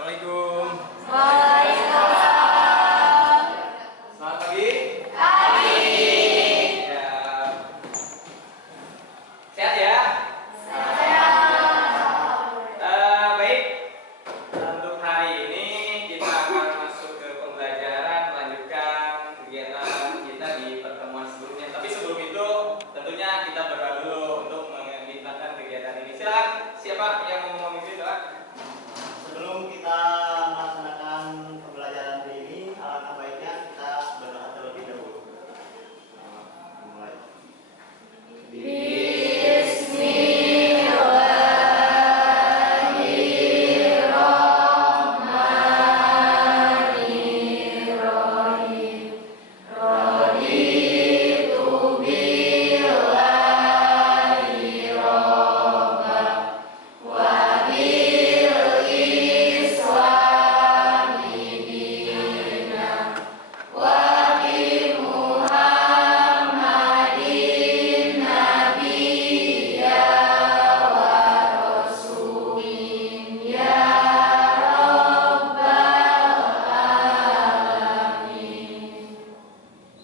Assalamualaikum. Waalaikumsalam. Selamat pagi. Pagi. Ya. Sehat ya? Baik. Untuk hari ini kita akan masuk ke pembelajaran, melanjutkan kegiatan kita di pertemuan sebelumnya. Tapi sebelum itu, tentunya kita berdoa dulu untuk mengingatkan kegiatan ini. Silakan, siapa yang mau memimpin doa? Sebelum kita melaksanakan pembelajaran hari ini, alangkah baiknya kita berdoa terlebih dahulu. Mulai. Bismillahirrahmanirrahim. Raditu billahi robba wa bil islami dina wa bi Muhammadin nabiyya wa rasulin ya rabbal alamin.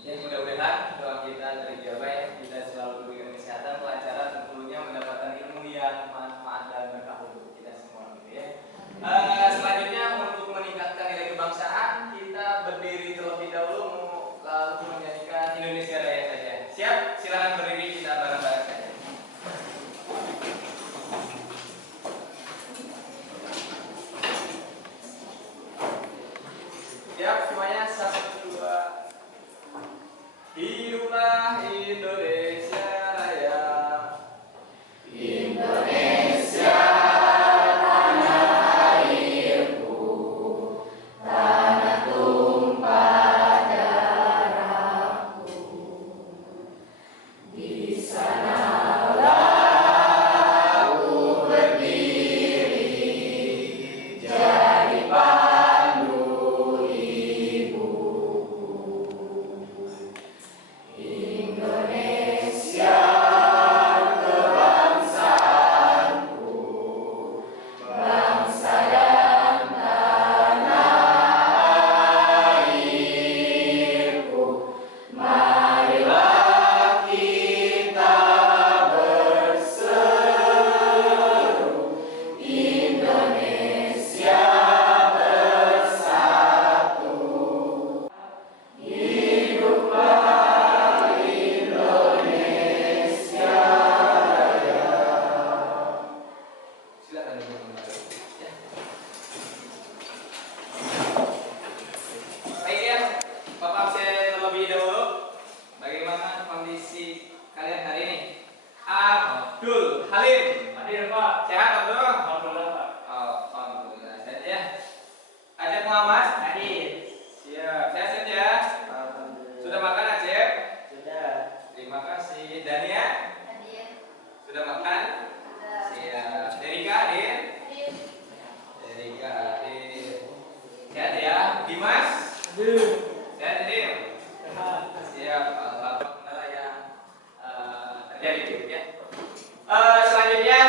Ya, mudah-mudahan doa kita terijabah ya. Kita selalu diberikan kesehatan, kelancaran, tentunya mendapatkan ilmu yang manfaat dan berkah untuk kita semua gitu ya. Selanjutnya untuk meningkatkan nilai kebangsaan, kita berdiri terlebih dahulu lalu menyanyikan Indonesia Raya saja. Siap? Silakan berdiri, kita bareng-bareng saja. Siap semuanya, 1, 2. Hiduplah Indonesia Raya. Indonesia tanah airku, tanah tumpah darahku. Di sanalah aku berdiri, jadi pandu ibuku. Indonesia kebangsaanku, bangsa dan tanah airku. Marilah kita berseru, Indonesia bersatu. Hiduplah Indonesia Raya. Silakan duduk kembali. Ya. Baik ya, Bapak absen terlebih dahulu. Bagaimana kondisi kalian hari ini? Abdul Halim. Hadir Pak. Sehat Abdul? Alhamdulillah Pak. Alhamdulillah sehat ya. Acep Muhammad? Hadir. Siap. Sehat ya? Sudah makan Acep? Sudah. Terima kasih. Dania? Sudah makan? Siap. Derika hadir? Derika hadir. Sehat ya? Dimas? Hadir. Sehat hadir? Sehat. Siap. Alhamdulillah yang terjadi gitu ya. Selanjutnya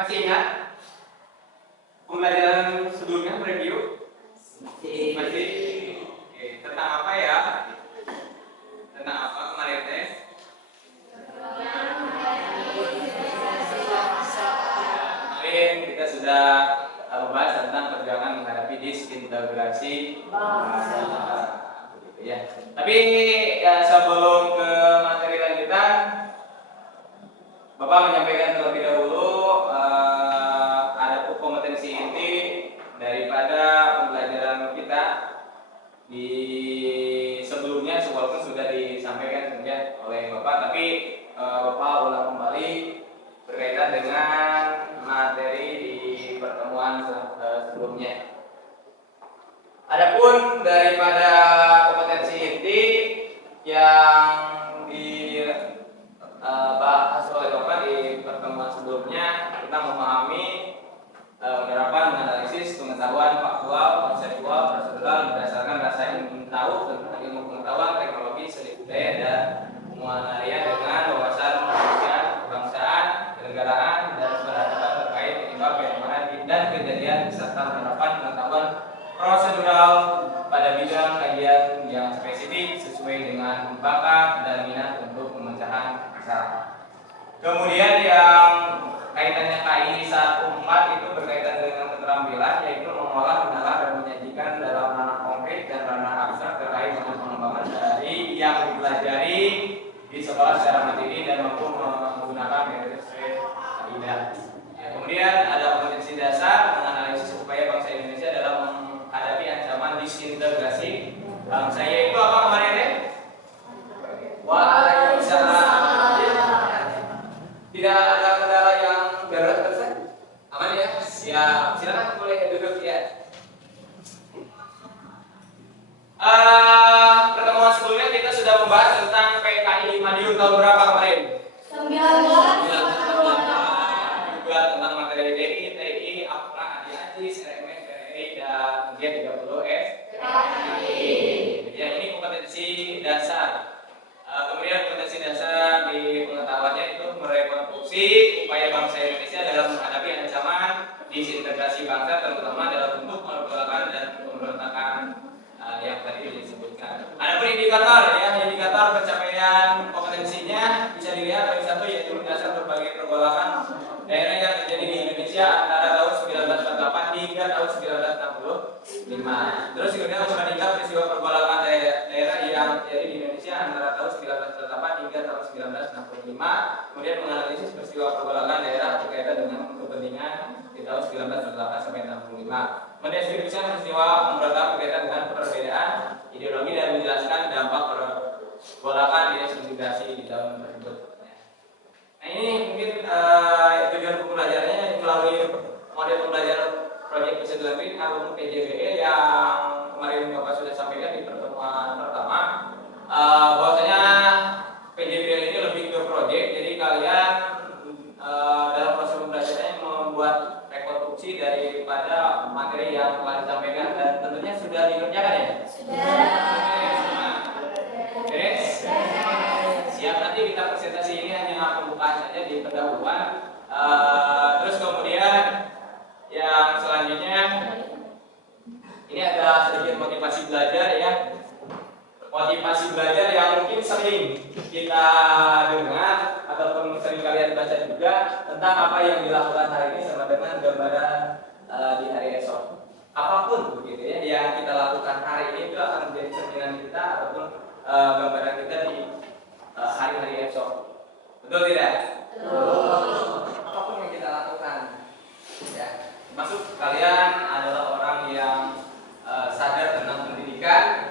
masih ingat pembelajaran sebelumnya review? Masih? Oke. Tentang apa ya? Tentang apa kemarin teh? Kemarin kita sudah membahas tentang perjuangan menghadapi disintegrasi bangsa. Begitu ya. Tapi sebelum ke materi lanjutan, Bapak menyampaikan terlebih dahulu ada kompetensi inti daripada pembelajaran kita di sebelumnya, walaupun sudah disampaikan ya oleh Bapak, tapi Bapak ulang kembali berkaitan dengan materi di pertemuan sebelumnya. Adapun daripada kompetensi inti yang dibahas oleh Bapak di pertemuan sebelumnya, kita memahami penerapan menganalisis pengetahuan faktual, konseptual, prosedural berdasarkan rasa ingin tahu tentang ilmu pengetahuan, teknologi, seni budaya dan muamalah dengan wawasan kemanusiaan, kebangsaan, kenegaraan dan peradaban terkait penyebab kejadian serta penerapan pengetahuan prosedural pada bidang kajian yang spesifik sesuai dengan bakat dan minat untuk pemecahan masalah. Kemudian yang kaitannya KI 14 itu berkaitan dengan keterampilan, yaitu mengolah, menelaah, dan menyajikan dalam ranah konkret dan ranah abstrak terkait dengan pengembangan dari yang dipelajari di sekolah secara materi dan mampu menggunakan metode sesuai kaidah. Kemudian ada kompetensi dasar menganalisis upaya bangsa Indonesia dalam menghadapi ancaman disintegrasi bangsa, yaitu apa kemarin ya? Waalaikumsalam. Tidak ada kendala yang berat terus? Aman ya? Siap. Silakan boleh duduk ya. Pertemuan sebelumnya kita sudah membahas tentang PKI Madiun tahun berapa kemarin? 19. Juga tentang materi DI, TI, APRA, ADI, RMS, RRI, dan kemudian 30 FKI. Ya, ini kompetensi dasar. Kemudian kompetensi dasar di pengetahuannya itu merekonstruksi upaya bangsa Indonesia dalam menghadapi ancaman disintegrasi bangsa, terutama dalam bentuk pergolakan dan pemberontakan yang tadi disebutkan. Adapun indikator ya, indikator pencapaian kompetensinya bisa dilihat dari satu, yaitu berdasar berbagai pergolakan daerah yang terjadi di Indonesia antara tahun 1948 hingga tahun 1965. Terus kemudian membandingkan peristiwa pergolakan daerah yang terjadi di Indonesia antara tahun 1948 hingga tahun 1965. Kemudian menganalisis peristiwa pergolakan daerah berkaitan dengan kepentingan di tahun 1948 sampai 65. Mendeskripsikan peristiwa pemberontakan berkaitan dengan perbedaan ideologi dan menjelaskan dampak pergolakan disintegrasi di tahun tersebut. Nah, ini mungkin tujuan pembelajarannya melalui model pembelajaran proyek prosedur ataupun PJBE yang kemarin Bapak sudah sampaikan di pertemuan pertama. Bahwasanya PJBE ini lebih ke proyek, jadi kalian dalam proses pembelajarannya membuat rekonstruksi daripada materi yang telah disampaikan, dan tentunya sudah dikerjakan ya? Sudah. Oke. Siap, nanti kita presentasi ini hanya pembukaan saja di pendahuluan. Terus kemudian yang selanjutnya ini ada sedikit motivasi belajar ya. Motivasi belajar yang mungkin sering kita dengar ataupun sering kalian baca juga tentang apa yang dilakukan hari ini sama dengan gambaran di hari esok. Apapun begitu ya yang kita lakukan hari ini itu akan menjadi cerminan kita ataupun gambaran kita di hari-hari esok. Betul tidak? Betul. Apapun yang kita lakukan ya. Maksud kalian adalah orang yang sadar tentang pendidikan.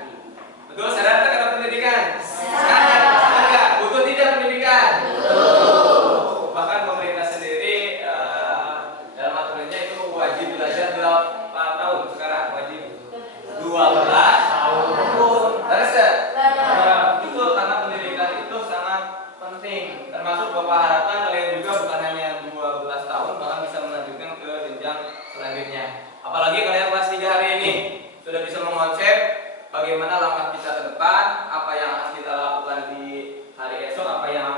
Betul, sadar tentang pendidikan? Sadar. Enggak, butuh tidak pendidikan? Betul. Bahkan pemerintah sendiri dalam aturannya itu wajib belajar 8 tahun sekarang, wajib 12 tahun. Terus betul, karena pendidikan itu sangat penting. Termasuk Bapak harapkan kalian juga bukan hanya 12 tahun, bahkan bisa melanjutkan ke jenjang selanjutnya. Apalagi kalian kelas 3 hari ini sudah bisa mengonsep bagaimana langkah kita ke depan, apa yang harus kita lakukan di hari esok, apa yang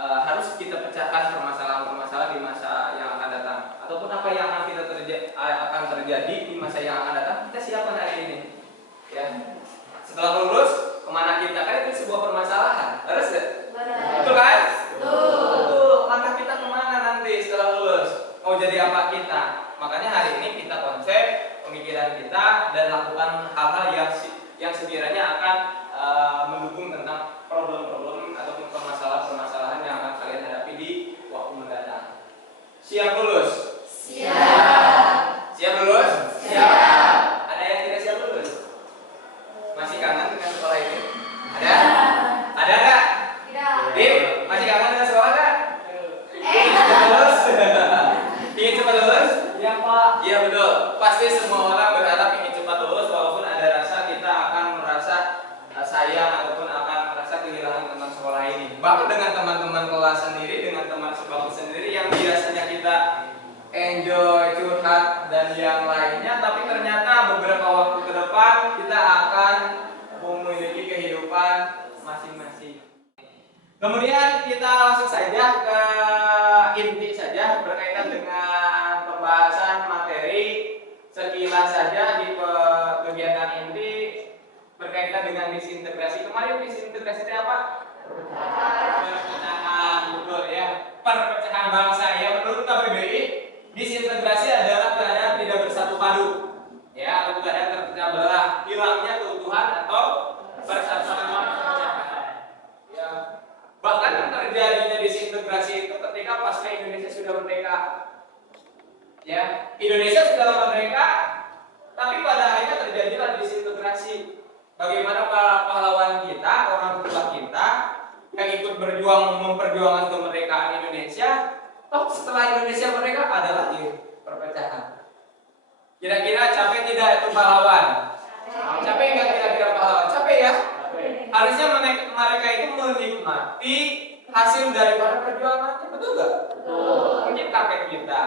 harus kita pecahkan permasalahan-permasalahan di masa yang akan datang, ataupun apa yang akan terjadi di masa yang akan datang, kita siapkan hari ini. Ya. Setelah lulus, kemana kita? Kan itu sebuah permasalahan. Harus nggak? Betul kan? Betul. Langkah kita kemana nanti setelah lulus? Mau jadi apa kita? Makanya hari ini kita konsep pemikiran kita dan lakukan hal-hal yang sekiranya akan mendukung tentang problem-problem ataupun permasalahan-permasalahan yang akan kalian hadapi di waktu mendatang. Siap lulus? Siap. Siap lulus? Siap. Ada yang tidak siap lulus? Masih kangen dengan sekolah ini? Ada? Ada nggak? Tidak. Masih kangen dengan sekolah nggak? Ingin cepat lulus? Ingin cepat lulus? Ya Pak. Iya betul. Pasti semua orang berharap ingin cepat lulus, walaupun ada rasa kita akan merasa sayang ataupun akan merasa kehilangan tentang sekolah ini. Bahkan dengan teman-teman kelas sendiri, dengan teman sebangku sendiri yang biasanya kita enjoy, curhat dan yang lainnya, tapi ternyata beberapa waktu ke depan kita akan memiliki kehidupan masing-masing. Kemudian kita langsung saja ke inti saja berkaitan dengan pembahasan materi Ya, Indonesia sudah merdeka, tapi pada akhirnya terjadilah disintegrasi. Bagaimana para pahlawan kita, orang tua kita yang ikut berjuang memperjuangkan kemerdekaan Indonesia, toh setelah Indonesia merdeka ada lagi perpecahan. Kira-kira capek tidak itu pahlawan? Capek nggak kira-kira pahlawan? Capek ya? Harusnya mereka itu menikmati hasil daripada perjuangannya, betul nggak? Mungkin kakek kita,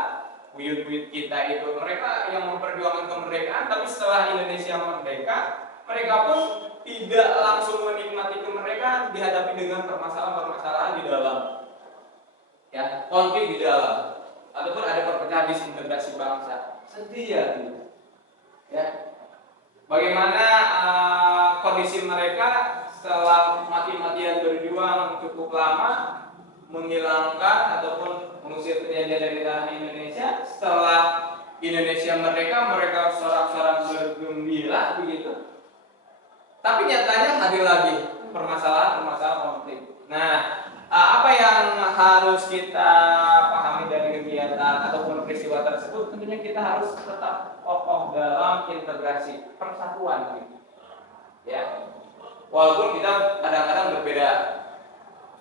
buyut-buyut kita itu mereka yang memperjuangkan kemerdekaan, tapi setelah Indonesia merdeka, mereka pun tidak langsung menikmati kemerdekaan, dihadapi dengan permasalahan-permasalahan di dalam, ya, konflik di dalam, ataupun ada perpecahan disintegrasi bangsa. Sedih ya, ya. Bagaimana kondisi mereka setelah mati-matian berjuang cukup lama menghilangkan ataupun mengusir penjajah dari tanah Indonesia. Setelah Indonesia merdeka, mereka sorak-sorak bergembira begitu. Tapi nyatanya hadir lagi permasalahan konflik. Nah, apa yang harus kita pahami dari kegiatan ataupun peristiwa tersebut? Tentunya kita harus tetap kokoh dalam integrasi persatuan, gitu. Ya, walaupun kita kadang-kadang berbeda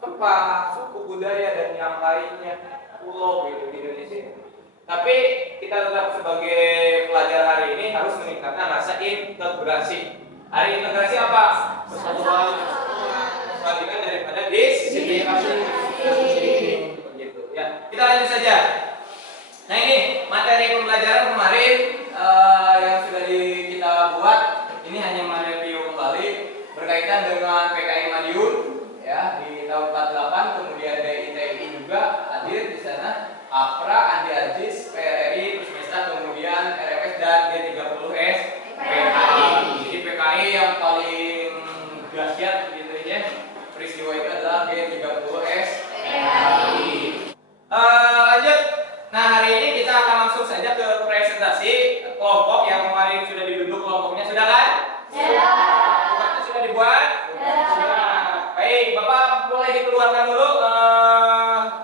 tempat, suku, budaya dan yang lainnya, pulau gitu di Indonesia. Tapi kita tetap sebagai pelajar hari ini harus meningkatkan rasa integrasi. Hari integrasi apa? Persatuan. Bagian daripada disintegrasi. Begitu ya. Kita lanjut saja. Nah, ini materi pembelajaran kemarin yang sudah kita buat. Ini hanya mereview kembali berkaitan dengan PKI Madiun ya di tahun 48, kemudian DITI juga hadir di sana, APRA, Andi Ajis, PRRI, Persmesta, kemudian RFS dan G30S PKI. Jadi PKI yang paling dahsyat gitu ya. Peristiwa itu adalah G30S PKI. Lanjut. Nah, hari ini kita akan langsung saja ke presentasi kelompok yang kemarin sudah dibentuk kelompoknya, sudah kan? Tugasnya sudah dibuat? Sudah. Baik, Bapak boleh dikeluarkan dulu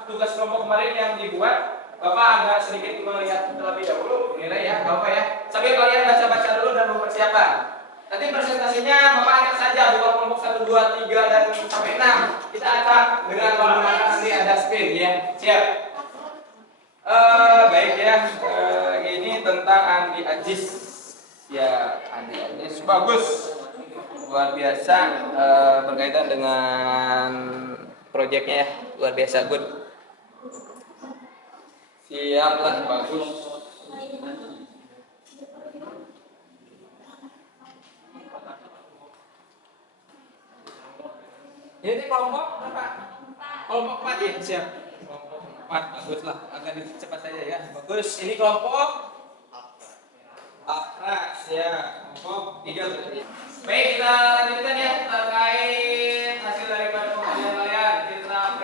tugas kelompok kemarin yang dibuat. Bapak agak sedikit melihat terlebih dahulu nilai ya, Bapak ya. Sambil kalian baca-baca dulu dan mempersiapkan. Nanti presentasinya Bapak angkat saja bukan kelompok 1, 2, 3 dan sampai 6. Kita angkat dengan menggunakan nanti ada screen ya. Siap. Baik ya. Ini tentang Andi Ajis. Ya, Andi Ajis bagus. Luar biasa berkaitan dengan proyeknya ya. Luar biasa, good. Siaplah, bagus. Ini kelompok berapa? Kelompok 4 ya, siap. Kelompok 4, bagus lah. Agak cepat saja ya, bagus. Ini kelompok APRA, siap. Kelompok 3 berarti. Baik, kita lanjutkan ya terkait hasil daripada pengajian kalian. Kita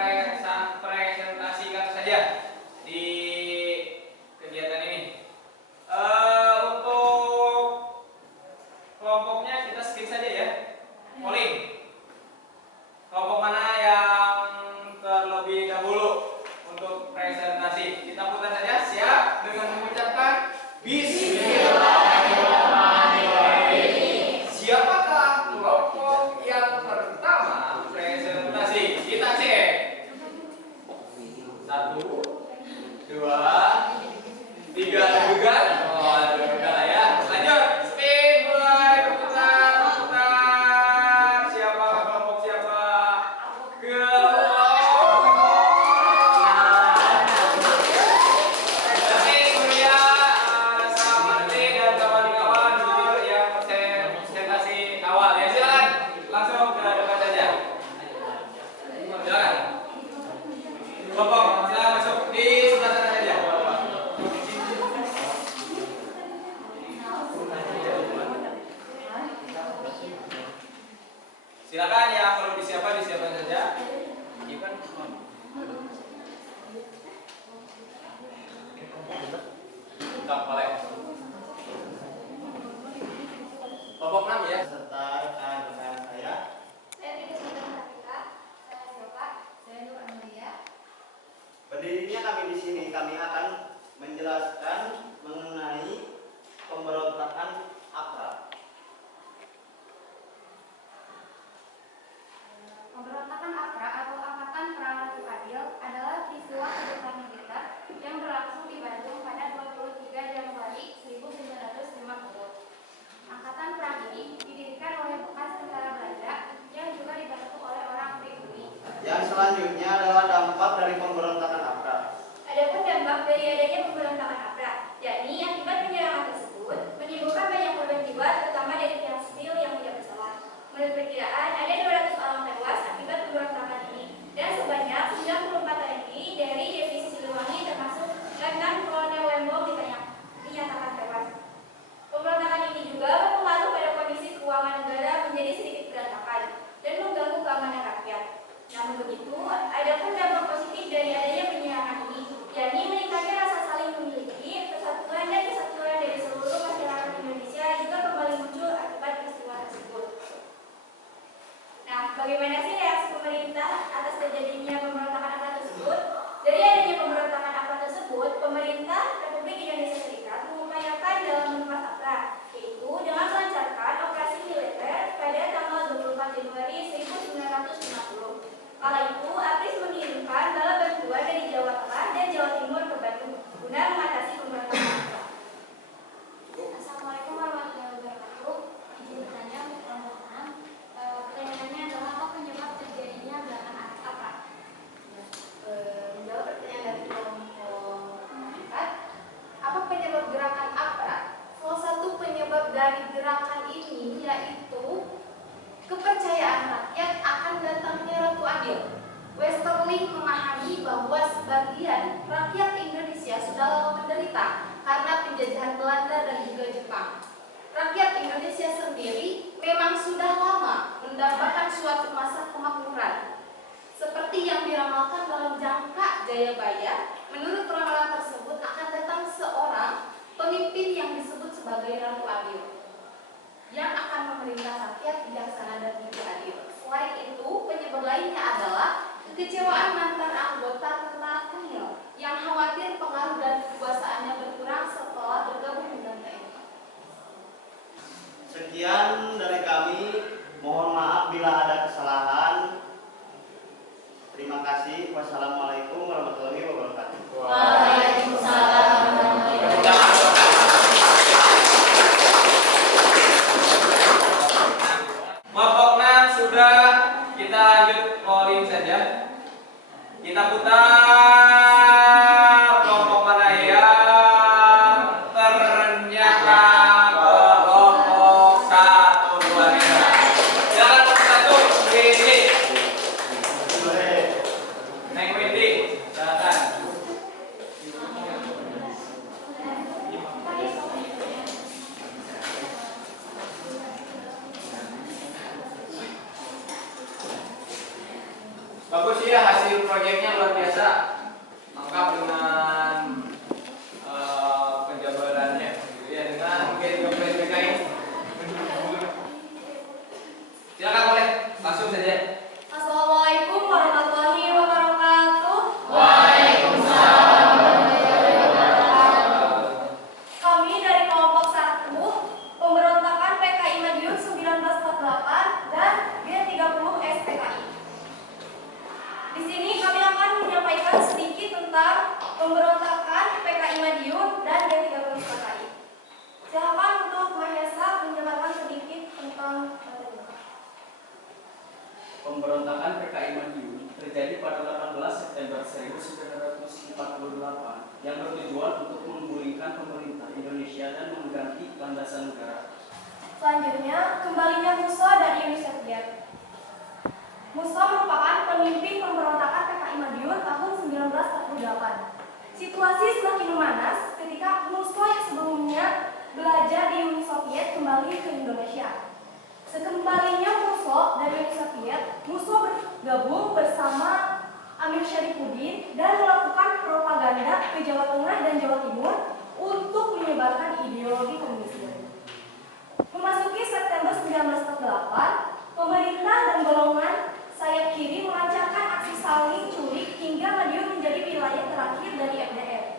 presentasikan saja di kegiatan ini. Untuk kelompoknya kita skip saja ya. Polling. Kelompok mana yang terlebih dahulu untuk presentasi? Kita putar saja, siap dengan mengucapkan Bismillahirrahmanirrahim. Siapakah kelompok yang pertama presentasi? Kita cek. 1, 2, 3, juga. Oh, juga ya. Lanjut. Spin mulai berputar. Siapa kelompok siapa? Tapi Surya, Samarti dan kawan-kawan Nur yang presentasi awal ya, silakan langsung ke depan saja. Silakan. Kelompok silakan masuk di sebelah sana saja. Silakan yang perlu disiapkan saja. Ikan. Tak boleh. Kelompok 6 ya. Serta rekan-rekan saya. Berdirinya kami di sini, kami akan menjelaskan selanjutnya adalah dampak dari pemberontakan APRA. Adapun dampak dari adanya pemberontakan APRA, yakni akibat penyerangan tersebut menimbulkan banyak korban jiwa, terutama dari pihak sipil yang tidak bersalah. Menurut perkiraan, ada 200 orang tewas akibat pemberontakan ini, dan sebanyak 94 TNI dari divisi Siliwangi termasuk Letnan Kolonel Lembong dinyatakan tewas. Pemberontakan ini juga berpengaruh pada kondisi keuangan negara menjadi sedikit berantakan dan mengganggu keamanan rakyat. Namun begitu, ada pun dampak positif dari adanya penyerangan ini, yakni meningkatnya rasa saling memiliki, persatuan dan kesatuan dari seluruh masyarakat Indonesia juga kembali muncul akibat peristiwa tersebut. Nah, bagaimana sih reaksi pemerintah atas terjadinya pemberontakan APRA tersebut? Dari adanya pemberontakan APRA tersebut, pemerintah Republik Indonesia Serikat mengupayakan dalam menumpas APRA, yaitu dengan melancarkan operasi militer pada tanggal 24 Januari 1950. Kala itu, APRIS mengirimkan bala bantuan dari Jawa Tengah dan Jawa Timur ke Bandung guna mengatasi pemberontakan APRA. Assalamualaikum warahmatullahi wabarakatuh. Izin bertanya untuk kelompok 6. Pertanyaannya adalah apa penyebab terjadinya gerakan APRA? Menjawab pertanyaan dari kelompok 4. Apa penyebab gerakan APRA? Salah satu penyebab dari gerakan ini yaitu kepercayaan rakyat akan datangnya Ratu Adil. Westerling memahami bahwa sebagian rakyat Indonesia sudah lama menderita karena penjajahan Belanda dan juga Jepang. Rakyat Indonesia sendiri memang sudah lama mendapatkan suatu masa kemakmuran. Seperti yang diramalkan dalam Jangka Jayabaya, menurut ramalan tersebut akan datang seorang pemimpin yang disebut sebagai Ratu Adil, yang akan memerintah rakyat bijaksana dan juga adil. Selain itu, penyebab lainnya adalah kekecewaan mantan anggota tentara Kuning yang khawatir pengaruh dan kekuasaannya berkurang setelah bergabung dengan TNI. Sekian dari kami. Mohon maaf bila ada kesalahan. Terima kasih. Wassalamualaikum warahmatullahi wabarakatuh. Waalaikumsalam warahmatullahi wabarakatuh. Kelompok 6 sudah, kita lanjut polling saja. Kita putar kelompok mana yang ternyata kelompok 1 2 3. Silakan kelompok 1, Windy. Neng Windy, silakan. Bagus ya, hasil proyeknya luar biasa, lengkap dengan penjabarannya, ya, dengan garis PKI. Silakan boleh langsung saja. Assalamualaikum warahmatullahi wabarakatuh. Waalaikumsalam warahmatullahi wabarakatuh. Kami dari kelompok 1, pemberontakan PKI Madiun 1948 dan G30 SPKI. Di sini kami akan menyampaikan sedikit tentang pemberontakan PKI Madiun dan G30 SPKI. Silakan untuk Mahesa menjelaskan sedikit tentang materinya. Pemberontakan PKI Madiun terjadi pada 18 September 1948 yang bertujuan untuk menggulingkan pemerintah Indonesia dan mengganti landasan negara. Selanjutnya, kembalinya Musa dari Uni Soviet. Musa merupakan pemimpin pemberontakan PKI Madiun tahun 1948. Situasi semakin memanas ketika Musa yang sebelumnya belajar di Uni Soviet kembali ke Indonesia. Sekembalinya Musa dari Uni Soviet, Musa bergabung bersama Amir Syarifuddin dan melakukan propaganda ke Jawa Tengah dan Jawa Timur untuk menyebarkan ideologi komunisme. Memasuki September 1948, pemerintah dan golongan sayap kiri melancarkan aksi saling culik hingga Madiun menjadi wilayah terakhir dari FDR.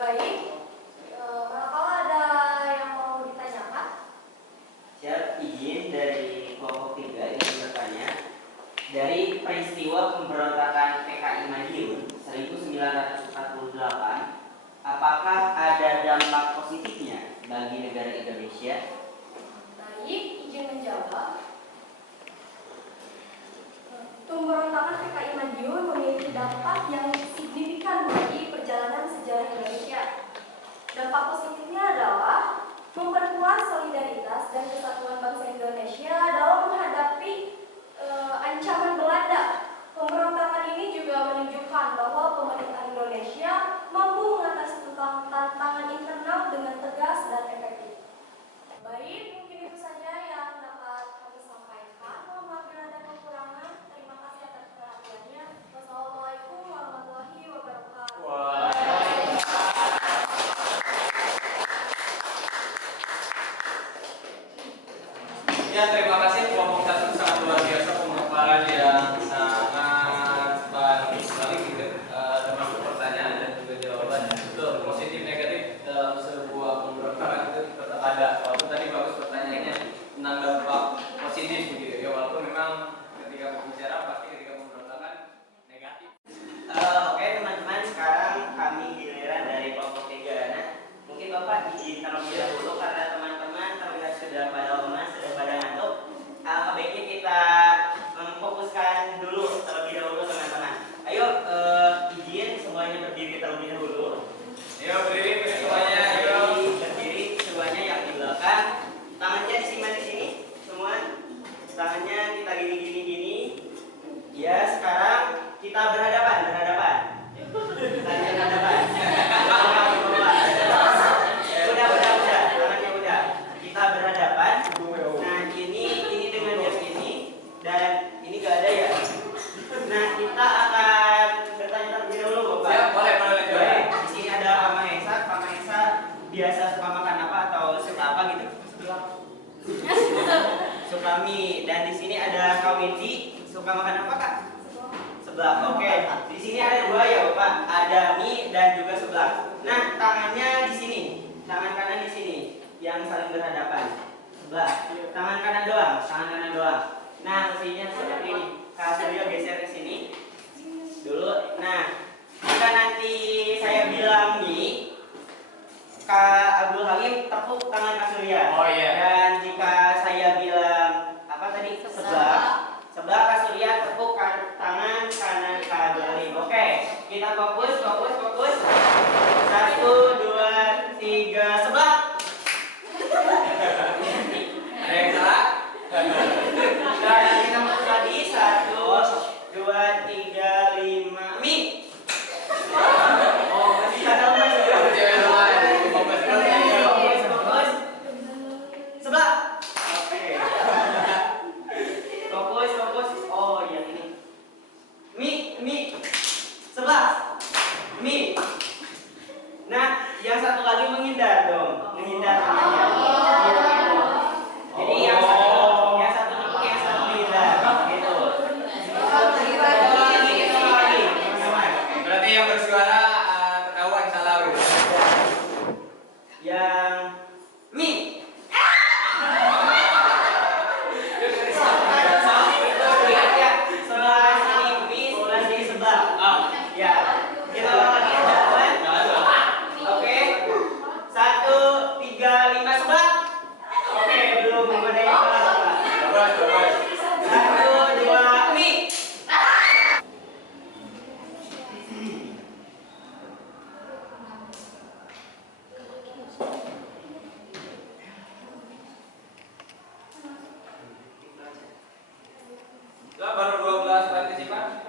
Baik, kalau ada yang mau ditanyakan? Siap, izin dari kelompok 3 ingin bertanya. Dari peristiwa pemberontakan PKI Madiun 1948, apakah ada dampak positifnya bagi negara Indonesia? Baik, izin menjawab. Pemberontakan terlebih dahulu karena teman-teman terlihat sudah pada lemas, sudah pada ngantuk. Baiknya kita memfokuskan dulu terlebih dahulu teman-teman. Ayo izin semuanya berdiri terlebih dahulu. Ayo berdiri semuanya, ayo. Berdiri semuanya yang di belakang. Tangannya disimpan di sini semua. Tangannya kita gini. Ya, sekarang kita berhadapan. Tangannya berhadapan. Udah. Tangannya udah. Kita berhadapan. Nah, ini dengan yang ini dan ini gak ada ya. Nah, kita akan bertanya terlebih dahulu, Bapak. Siap, boleh lanjut. Baik, di sini ada Pak Mahesa. Pak Mahesa biasa suka makan apa atau suka apa gitu? Suka mie. Dan di sini ada Kak Windy. Suka makan apa, Kak? Seblak. Oke. Di sini ada dua ya, Bapak. Ada mie dan juga seblak. Nah, tangannya di sini. Tangan kanan di sini yang saling berhadapan. Sebelah. Tangan kanan doang. Nah, mestinya seperti ini. Kak Suryo geser ke sini dulu. Nah, jika nanti saya bilang mie, Kak Abdul Halim tepuk tangan Kak Surya. Oh iya. Dan jika saya bilang apa tadi? Sebelah Kak Surya tepuk tangan kanan Kak Abdul Halim. Oke, kita fokus. 1, 2, 3, sebelah. Ada yang salah? Dan kita fokus lagi. 1, 2, 3, 5, mie. Oh, masih ada lemas juga. Fokus. Sebelah. Oke. Fokus. Oh, yang ini. Mie. Sebelah. Mie. Nah, yang satu lagi menghindar dong. Menghindar tangannya. Jadi yang satu nempel, yang satu menghindar. Gitu. Lagi. Berarti yang bersuara ketahuan salah gitu. Yang mie. Lihat ya, sebelah sini mie, sebelah sini sebelah. Ya, kita ulang lagi jalan. Oke, 1, 3, 5 sebelah. Oke, belum ada yang salah. Bagus. 1, 2, mie. Lah baru 12 partisipan.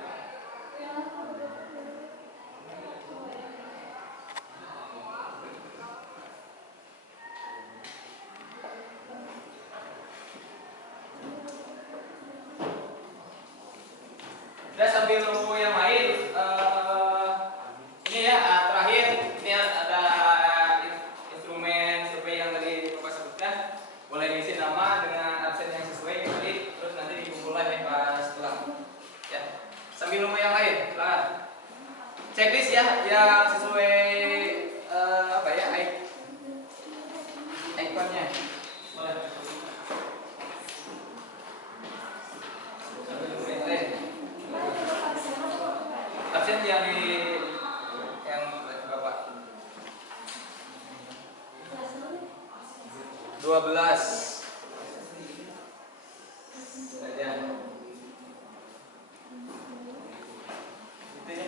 Udah sambil nunggu yang lain, ini ya terakhir ini ada instrumen survei yang tadi Bapak sebutkan. Boleh diisi nama dengan absen yang sesuai tadi, terus nanti dikumpulkan ya pas pulang. Ya, sambil nunggu yang lain, silakan. Checklist ya yang sesuai apa ya ikonnya. Boleh. Sambil nunggu yang lain. Absen yang Bapak 12 saja. Gitu ya.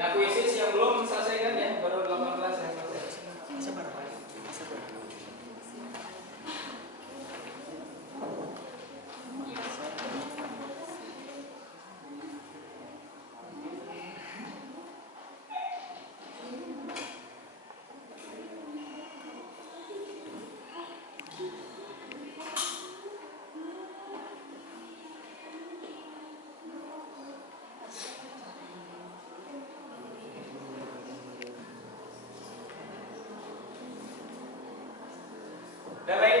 Yang kuisis yang belum selesaikan ya, baru 18 yang selesai. Dan baik